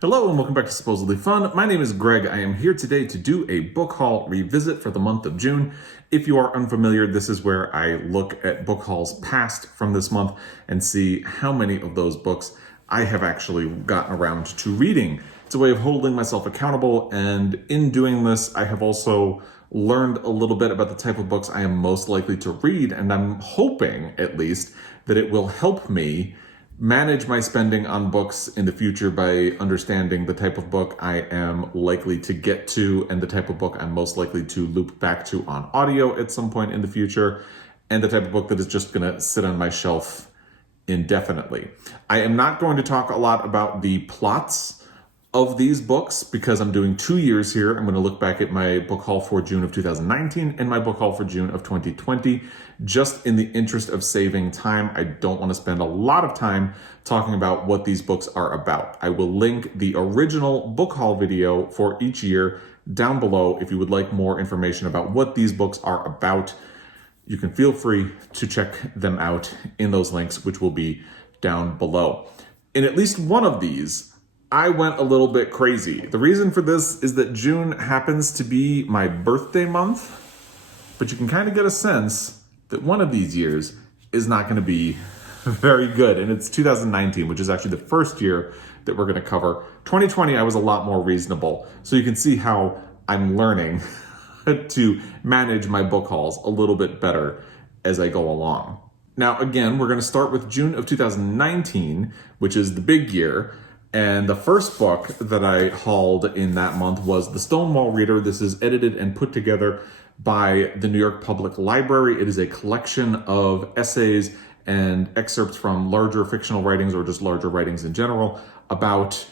Hello and welcome back to Supposedly Fun. My name is Greg. I am here today to do a book haul revisit for the month of June. If you are unfamiliar, this is where I look at book hauls past from this month and see how many of those books I have actually gotten around to reading. It's a way of holding myself accountable, and in doing this, I have also learned a little bit about the type of books I am most likely to read, and I'm hoping, at least, that it will help me manage my spending on books in the future by understanding the type of book I am likely to get to and the type of book I'm most likely to loop back to on audio at some point in the future, and the type of book that is just going to sit on my shelf indefinitely. I am not going to talk a lot about the plots of these books because I'm doing 2 years here. I'm going to look back at my book haul for June of 2019 and my book haul for June of 2020. Just in the interest of saving time, I don't want to spend a lot of time talking about what these books are about. I will link the original book haul video for each year down below if you would like more information about what these books are about. You can feel free to check them out in those links, which will be down below. In at least one of these, I went a little bit crazy. The reason for this is that June happens to be my birthday month, but you can kind of get a sense that one of these years is not going to be very good. And it's 2019, which is actually the first year that we're going to cover. 2020, I was a lot more reasonable. So you can see how I'm learning to manage my book hauls a little bit better as I go along. Now, again, we're going to start with June of 2019, which is the big year. And the first book that I hauled in that month was The Stonewall Reader. This is edited and put together by the New York Public Library. It is a collection of essays and excerpts from larger fictional writings or just larger writings in general about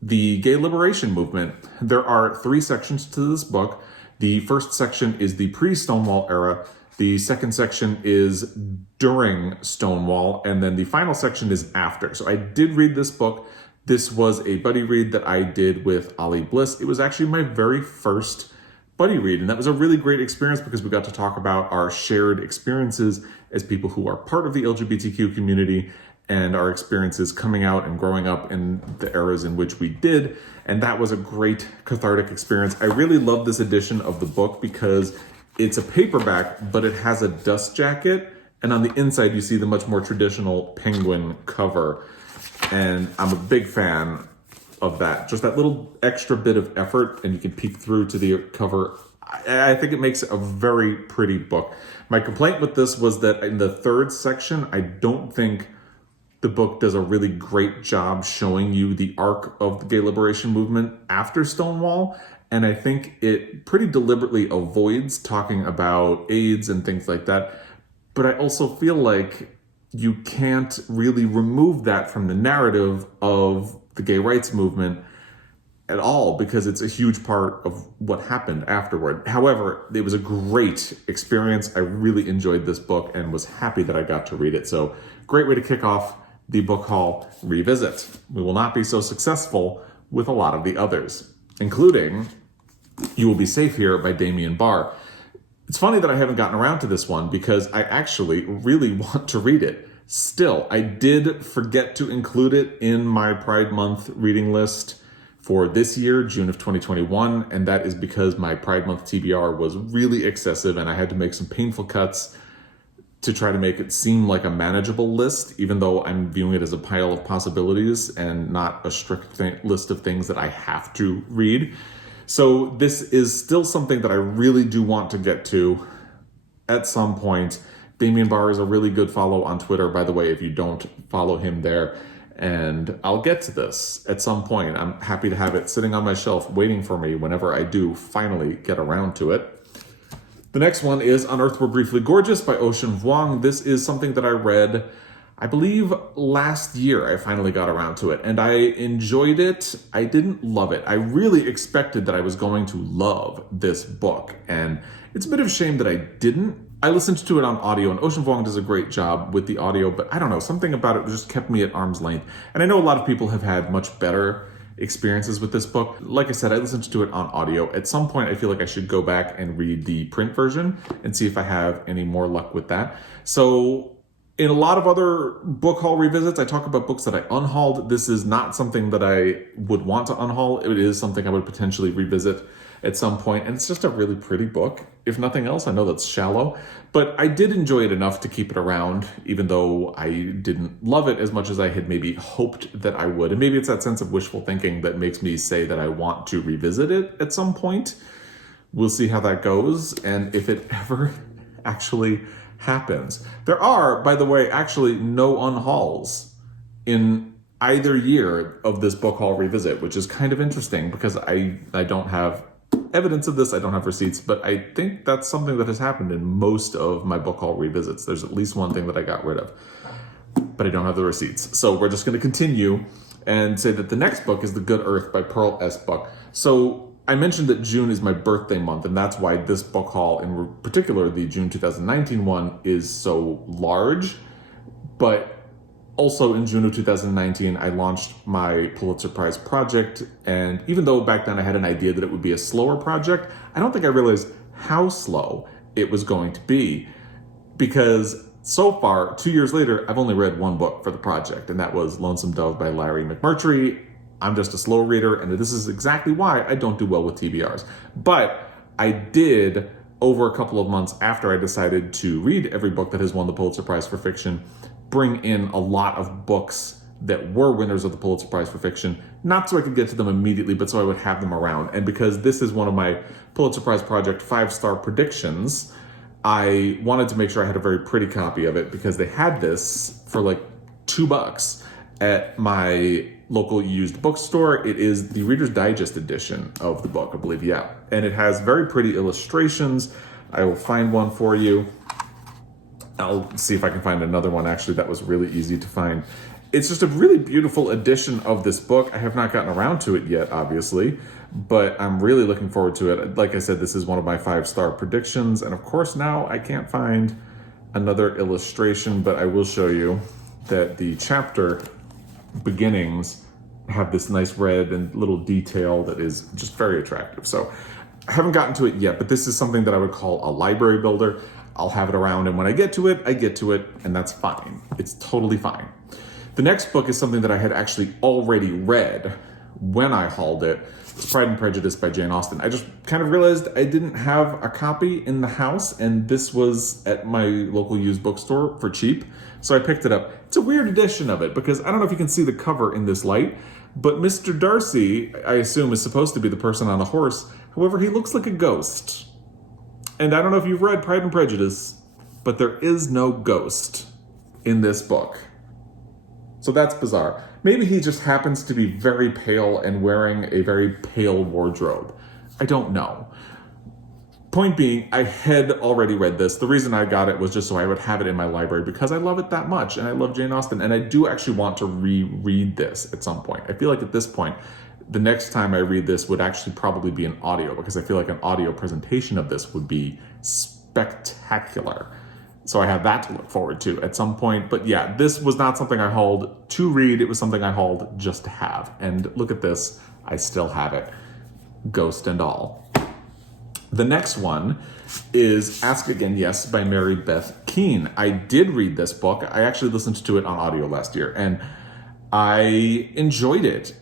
the gay liberation movement. There are 3 sections to this book. The first section is the pre-Stonewall era. The second section is during Stonewall. And then the final section is after. So I did read this book. This was a buddy read that I did with Ollie Bliss. It was actually my very first buddy read, and that was a really great experience because we got to talk about our shared experiences as people who are part of the LGBTQ community and our experiences coming out and growing up in the eras in which we did, and that was a great cathartic experience. I really love this edition of the book because it's a paperback, but it has a dust jacket, and on the inside you see the much more traditional penguin cover. And I'm a big fan of that. Just that little extra bit of effort, and you can peek through to the cover. I think it makes a very pretty book. My complaint with this was that in the third section, I don't think the book does a really great job showing you the arc of the gay liberation movement after Stonewall. And I think it pretty deliberately avoids talking about AIDS and things like that. But I also feel like you can't really remove that from the narrative of the gay rights movement at all because it's a huge part of what happened afterward. However, it was a great experience. I really enjoyed this book and was happy that I got to read it. So great way to kick off the book haul revisit. We will not be so successful with a lot of the others, including You Will Be Safe Here by Damian Barr. It's funny that I haven't gotten around to this one because I actually really want to read it. Still, I did forget to include it in my Pride Month reading list for this year, June of 2021, and that is because my Pride Month TBR was really excessive and I had to make some painful cuts to try to make it seem like a manageable list, even though I'm viewing it as a pile of possibilities and not a strict list of things that I have to read. So this is still something that I really do want to get to at some point. Damian Barr is a really good follow on Twitter, by the way, if you don't follow him there. And I'll get to this at some point. I'm happy to have it sitting on my shelf waiting for me whenever I do finally get around to it. The next one is On Earth We're Briefly Gorgeous by Vuong. This is something that I read, I believe last year I finally got around to it, and I enjoyed it. I didn't love it. I really expected that I was going to love this book, and it's a bit of a shame that I didn't. I listened to it on audio, and Vuong does a great job with the audio, but I don't know, something about it just kept me at arm's length. And I know a lot of people have had much better experiences with this book. Like I said, I listened to it on audio. At some point, I feel like I should go back and read the print version and see if I have any more luck with that. So In a lot of other book haul revisits, I talk about books that I unhauled. This is not something that I would want to unhaul. It is something I would potentially revisit at some point, and it's just a really pretty book. If nothing else, I know that's shallow, but I did enjoy it enough to keep it around, even though I didn't love it as much as I had maybe hoped that I would. And maybe it's that sense of wishful thinking that makes me say that I want to revisit it at some point. We'll see how that goes, and if it ever actually happens. There are, by the way, actually no unhauls in either year of this book haul revisit, which is kind of interesting because I don't have evidence of this, I don't have receipts, but I think that's something that has happened in most of my book haul revisits. There's at least one thing that I got rid of, but I don't have the receipts. So we're just going to continue and say that the next book is The Good Earth by Pearl S. Buck. So I mentioned that June is my birthday month, and that's why this book haul, in particular the June 2019 one, is so large. But also in June of 2019, I launched my Pulitzer Prize project, and even though back then I had an idea that it would be a slower project, I don't think I realized how slow it was going to be, because so far, 2 years later, I've only read one book for the project, and that was Lonesome Dove by Larry McMurtry. I'm just a slow reader, and this is exactly why I don't do well with TBRs. But I did, over a couple of months after I decided to read every book that has won the Pulitzer Prize for Fiction, bring in a lot of books that were winners of the Pulitzer Prize for Fiction, not so I could get to them immediately, but so I would have them around. And because this is one of my Pulitzer Prize Project 5-star predictions, I wanted to make sure I had a very pretty copy of it, because they had this for like $2 at my local used bookstore. It is the Reader's Digest edition of the book, I believe, yeah. And it has very pretty illustrations. I will find one for you. I'll see if I can find another one, actually, that was really easy to find. It's just a really beautiful edition of this book. I have not gotten around to it yet, obviously, but I'm really looking forward to it. Like I said, this is one of my 5-star predictions, and of course now I can't find another illustration, but I will show you that the chapter beginnings have this nice red and little detail that is just very attractive. So I haven't gotten to it yet, but this is something that I would call a library builder. I'll have it around, and when I get to it, I get to it, and that's fine. It's totally fine. The next book is something that I had actually already read when I hauled it. It's Pride and Prejudice by Jane Austen. I just kind of realized I didn't have a copy in the house, and this was at my local used bookstore for cheap, so I picked it up. It's a weird edition of it, because I don't know if you can see the cover in this light, but Mr. Darcy, I assume, is supposed to be the person on the horse. However, he looks like a ghost. And I don't know if you've read Pride and Prejudice, but there is no ghost in this book. So that's bizarre. Maybe he just happens to be very pale and wearing a very pale wardrobe. I don't know. Point being, I had already read this. The reason I got it was just so I would have it in my library, because I love it that much, and I love Jane Austen, and I do actually want to reread this at some point. I feel like at this point, the next time I read this would actually probably be an audio, because I feel like an audio presentation of this would be spectacular. So I have that to look forward to at some point. But yeah, this was not something I hauled to read. It was something I hauled just to have. And look at this. I still have it. Ghost and all. The next one is Ask Again Yes by Mary Beth Keane. I did read this book. I actually listened to it on audio last year, and I enjoyed it.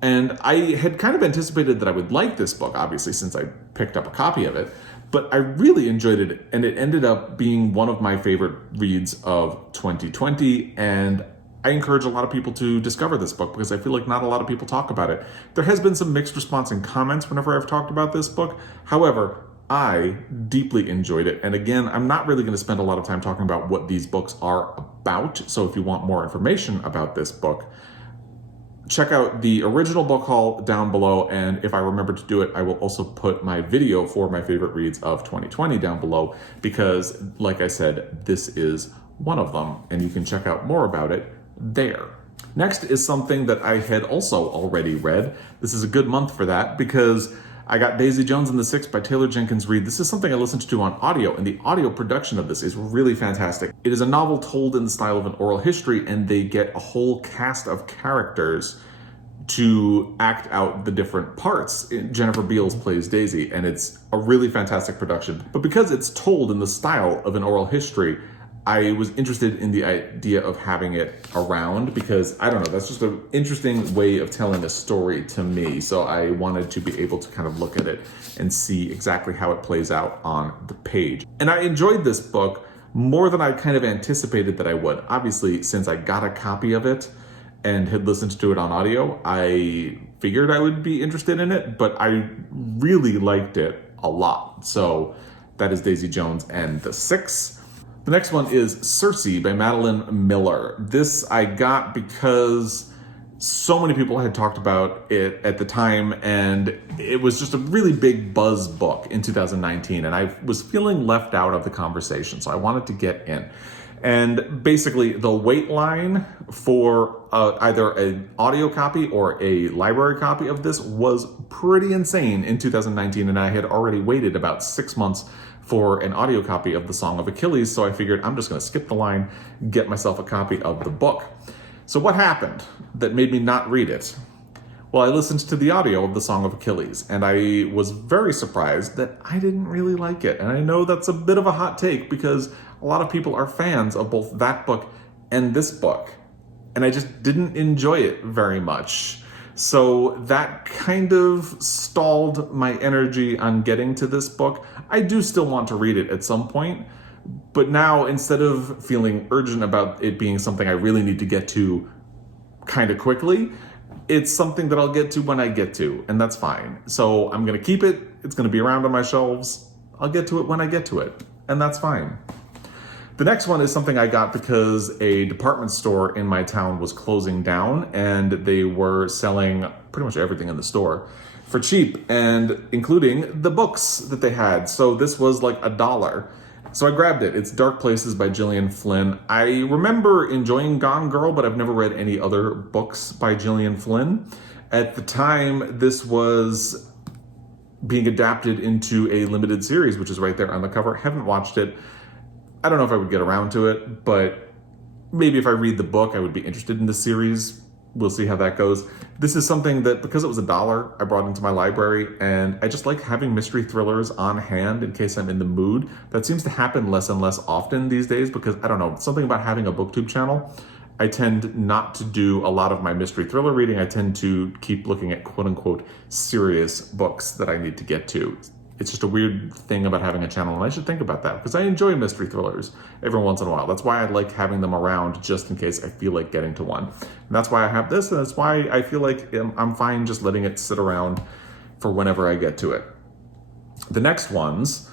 And I had kind of anticipated that I would like this book, obviously, since I picked up a copy of it. But I really enjoyed it, and it ended up being one of my favorite reads of 2020, and I encourage a lot of people to discover this book, because I feel like not a lot of people talk about it. There has been some mixed response in comments whenever I've talked about this book. However, I deeply enjoyed it, and again, I'm not really going to spend a lot of time talking about what these books are about, so if you want more information about this book, check out the original book haul down below, and if I remember to do it, I will also put my video for my favorite reads of 2020 down below, because, like I said, this is one of them, and you can check out more about it there. Next is something that I had also already read. This is a good month for that, because I got Daisy Jones and the Six by Taylor Jenkins Reid. This is something I listened to on audio, and the audio production of this is really fantastic. It is a novel told in the style of an oral history, and they get a whole cast of characters to act out the different parts. Jennifer Beals plays Daisy, and it's a really fantastic production. But because it's told in the style of an oral history, I was interested in the idea of having it around because, I don't know, that's just an interesting way of telling a story to me. So I wanted to be able to kind of look at it and see exactly how it plays out on the page. And I enjoyed this book more than I kind of anticipated that I would. Obviously, since I got a copy of it and had listened to it on audio, I figured I would be interested in it, but I really liked it a lot. So that is Daisy Jones and the Six. The next one is Circe by Madeline Miller. This I got because so many people had talked about it at the time, and it was just a really big buzz book in 2019, and I was feeling left out of the conversation, so I wanted to get in. And basically, the wait line for either an audio copy or a library copy of this was pretty insane in 2019, and I had already waited about 6 months for an audio copy of The Song of Achilles, so I figured I'm just going to skip the line, get myself a copy of the book. So what happened that made me not read it? Well, I listened to the audio of The Song of Achilles, and I was very surprised that I didn't really like it. And I know that's a bit of a hot take because a lot of people are fans of both that book and this book, and I just didn't enjoy it very much. So that kind of stalled my energy on getting to this book. I do still want to read it at some point, but now instead of feeling urgent about it being something I really need to get to kind of quickly, it's something that I'll get to when I get to, and that's fine. So I'm going to keep it. It's going to be around on my shelves. I'll get to it when I get to it, and that's fine. The next one is something I got because a department store in my town was closing down, and they were selling pretty much everything in the store for cheap, and including the books that they had. So this was like $1. So I grabbed it. It's Dark Places by Gillian Flynn. I remember enjoying Gone Girl, but I've never read any other books by Gillian Flynn. At the time, this was being adapted into a limited series, which is right there on the cover. Haven't watched it. I don't know if I would get around to it, but maybe if I read the book, I would be interested in the series. We'll see how that goes. This is something that, because it was $1, I brought into my library, and I just like having mystery thrillers on hand in case I'm in the mood. That seems to happen less and less often these days because, I don't know, something about having a booktube channel. I tend not to do a lot of my mystery thriller reading. I tend to keep looking at quote-unquote serious books that I need to get to. It's just a weird thing about having a channel, and I should think about that because I enjoy mystery thrillers every once in a while. That's why I like having them around just in case I feel like getting to one. And that's why I have this, and that's why I feel like I'm fine just letting it sit around for whenever I get to it. The next ones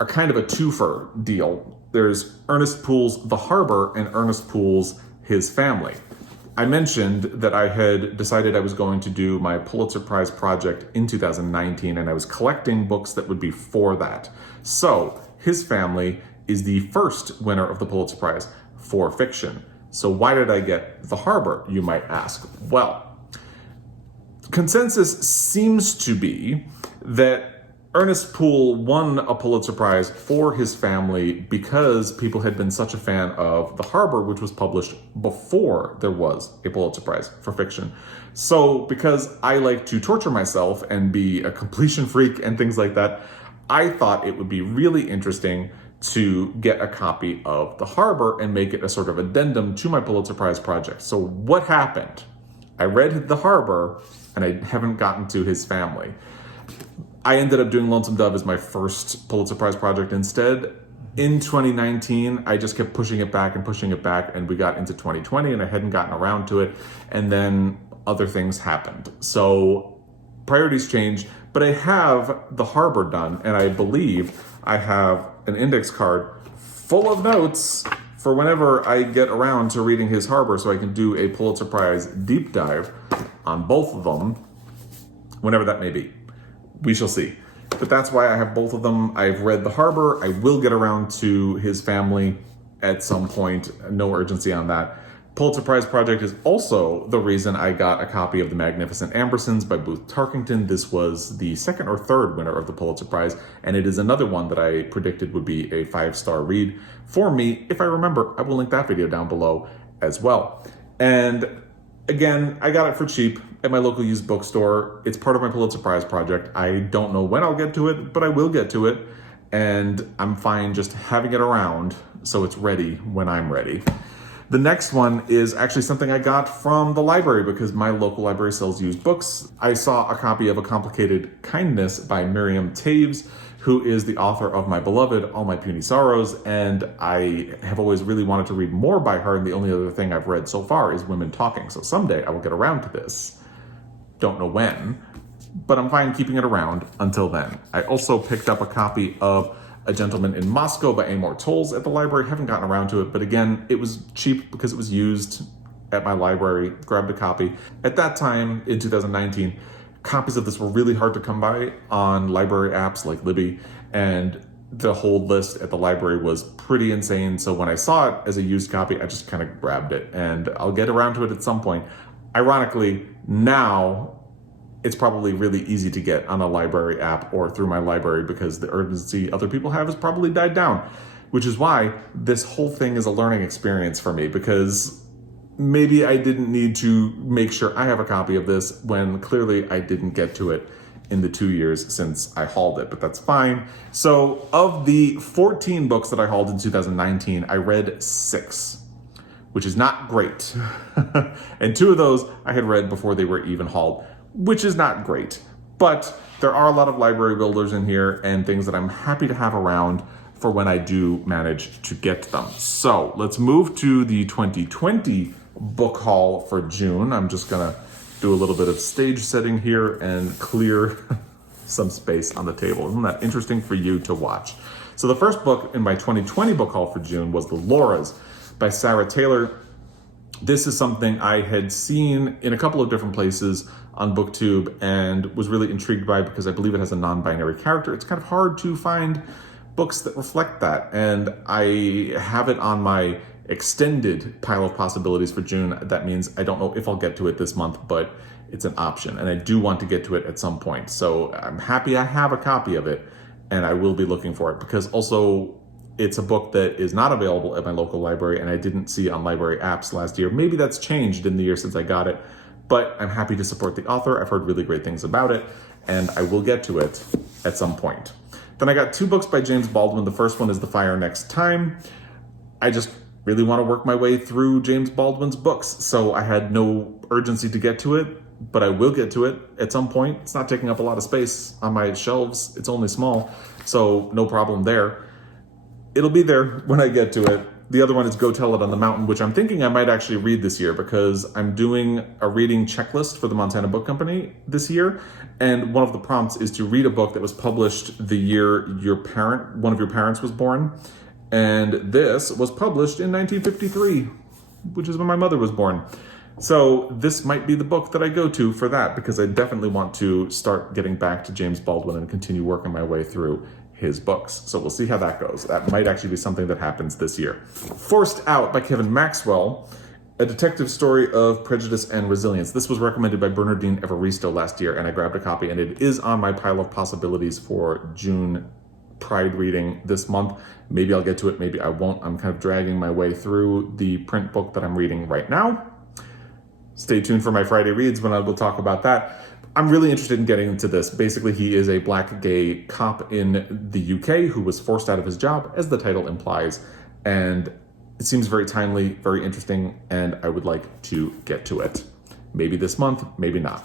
are kind of a twofer deal. There's Ernest Poole's The Harbor and Ernest Poole's His Family. I mentioned that I had decided I was going to do my Pulitzer Prize project in 2019, and I was collecting books that would be for that. So, His Family is the first winner of the Pulitzer Prize for fiction. So why did I get The Harbor, you might ask? Well, consensus seems to be that Ernest Poole won a Pulitzer Prize for His Family because people had been such a fan of The Harbor, which was published before there was a Pulitzer Prize for fiction. So because I like to torture myself and be a completion freak and things like that, I thought it would be really interesting to get a copy of The Harbor and make it a sort of addendum to my Pulitzer Prize project. So what happened? I read The Harbor and I haven't gotten to His Family. I ended up doing Lonesome Dove as my first Pulitzer Prize project instead. In 2019, I just kept pushing it back, and we got into 2020, and I hadn't gotten around to it, and then other things happened. So priorities changed, but I have The Harbor done, and I believe I have an index card full of notes for whenever I get around to reading His Harbor, so I can do a Pulitzer Prize deep dive on both of them, whenever that may be. We shall see. But that's why I have both of them. I've read The Harbor. I will get around to His Family at some point. No urgency on that. Pulitzer Prize project is also the reason I got a copy of The Magnificent Ambersons by Booth Tarkington. This was the second or third winner of the Pulitzer Prize, and it is another one that I predicted would be a 5-star read for me. If I remember, I will link that video down below as well. And again, I got it for cheap at my local used bookstore. It's part of my Pulitzer Prize project. I don't know when I'll get to it, but I will get to it. And I'm fine just having it around so it's ready when I'm ready. The next one is actually something I got from the library because my local library sells used books. I saw a copy of A Complicated Kindness by Miriam Toews, who is the author of my beloved All My Puny Sorrows, and I have always really wanted to read more by her, and the only other thing I've read so far is Women Talking, so someday I will get around to this. Don't know when, but I'm fine keeping it around until then. I also picked up a copy of A Gentleman in Moscow by Amor Towles at the library. Haven't gotten around to it, but again, it was cheap because it was used at my library. Grabbed a copy. At that time, in 2019, copies of this were really hard to come by on library apps like Libby, and the hold list at the library was pretty insane. So when I saw it as a used copy, I just kind of grabbed it, and I'll get around to it at some point. Ironically, now it's probably really easy to get on a library app or through my library because the urgency other people have has probably died down, which is why this whole thing is a learning experience for me, because maybe I didn't need to make sure I have a copy of this when clearly I didn't get to it in the 2 years since I hauled it, but that's fine. So of the 14 books that I hauled in 2019, I read 6, which is not great. And 2 of those I had read before they were even hauled, which is not great. But there are a lot of library builders in here and things that I'm happy to have around for when I do manage to get them. So let's move to the 2020 book haul for June. I'm just gonna do a little bit of stage setting here and clear some space on the table. Isn't that interesting for you to watch? So the first book in my 2020 book haul for June was The Lauras by Sara Taylor. This is something I had seen in a couple of different places on BookTube and was really intrigued by because I believe it has a non-binary character. It's kind of hard to find books that reflect that, and I have it on my extended pile of possibilities for June. That means I don't know if I'll get to it this month, but it's an option, and I do want to get to it at some point. So I'm happy I have a copy of it, and I will be looking for it, because also it's a book that is not available at my local library and I didn't see on library apps last year. Maybe that's changed in the year since I got it, but I'm happy to support the author. I've heard really great things about it, and I will get to it at some point. Then I got 2 books by James Baldwin. The first one is The Fire Next Time. I just really want to work my way through James Baldwin's books, so I had no urgency to get to it, but I will get to it at some point. It's not taking up a lot of space on my shelves. It's only small, so no problem there. It'll be there when I get to it. The other one is Go Tell It on the Mountain, which I'm thinking I might actually read this year because I'm doing a reading checklist for the Montana Book Company this year. And one of the prompts is to read a book that was published the year one of your parents was born. And this was published in 1953, which is when my mother was born. So this might be the book that I go to for that, because I definitely want to start getting back to James Baldwin and continue working my way through his books. So we'll see how that goes. That might actually be something that happens this year. Forced Out by Kevin Maxwell, a detective story of prejudice and resilience. This was recommended by Bernardine Evaristo last year, and I grabbed a copy, and it is on my pile of possibilities for June Pride reading this month. Maybe I'll get to it, maybe I won't. I'm kind of dragging my way through the print book that I'm reading right now. Stay tuned for my Friday reads when I will talk about that. I'm really interested in getting into this. Basically, he is a black gay cop in the UK who was forced out of his job, as the title implies, and it seems very timely, very interesting, and I would like to get to it. Maybe this month, maybe not.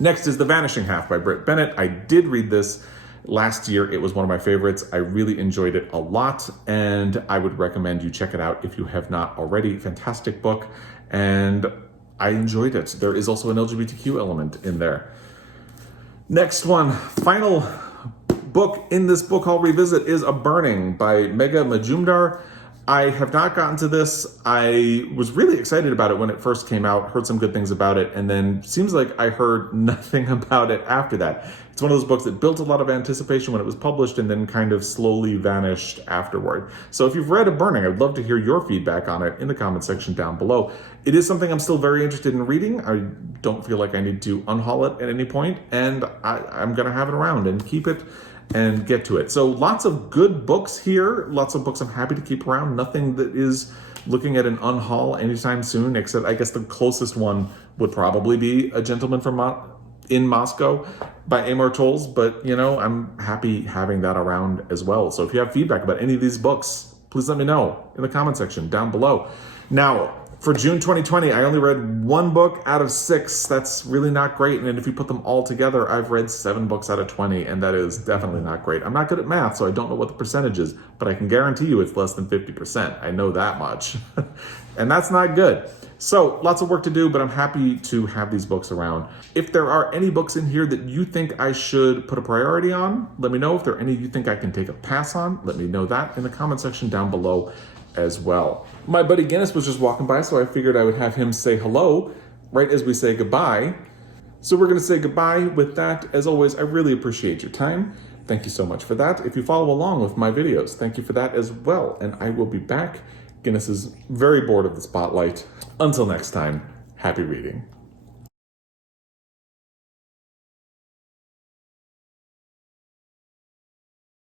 Next is The Vanishing Half by Britt Bennett. I did read this last year. It was one of my favorites. I really enjoyed it a lot, and I would recommend you check it out if you have not already. Fantastic book, and I enjoyed it. There is also an LGBTQ element in there. Next one, final book in this book haul revisit is A Burning by Megha Majumdar. I have not gotten to this. I was really excited about it when it first came out, heard some good things about it, and then seems like I heard nothing about it after that. It's one of those books that built a lot of anticipation when it was published and then kind of slowly vanished afterward. So if you've read A Burning, I'd love to hear your feedback on it in the comment section down below. It is something I'm still very interested in reading. I don't feel like I need to unhaul it at any point, and I'm gonna have it around and keep it and get to it. So lots of good books here, lots of books I'm happy to keep around. Nothing that is looking at an unhaul anytime soon, except I guess the closest one would probably be A Gentleman in Moscow by Amor Towles, but you know, I'm happy having that around as well. So if you have feedback about any of these books, Please let me know in the comment section down below. Now, for June 2020, I only read 1 book out of 6. That's really not great. And if you put them all together, I've read 7 books out of 20, and that is definitely not great. I'm not good at math, so I don't know what the percentage is, but I can guarantee you it's less than 50%. I know that much. And that's not good. So lots of work to do, but I'm happy to have these books around. If there are any books in here that you think I should put a priority on, let me know. If there are any you think I can take a pass on, let me know that in the comment section down below as well. My buddy Guinness was just walking by, so I figured I would have him say hello right as we say goodbye. So we're going to say goodbye with that. As always, I really appreciate your time. Thank you so much for that. If you follow along with my videos, thank you for that as well. And I will be back. Guinness is very bored of the spotlight. Until next time, happy reading.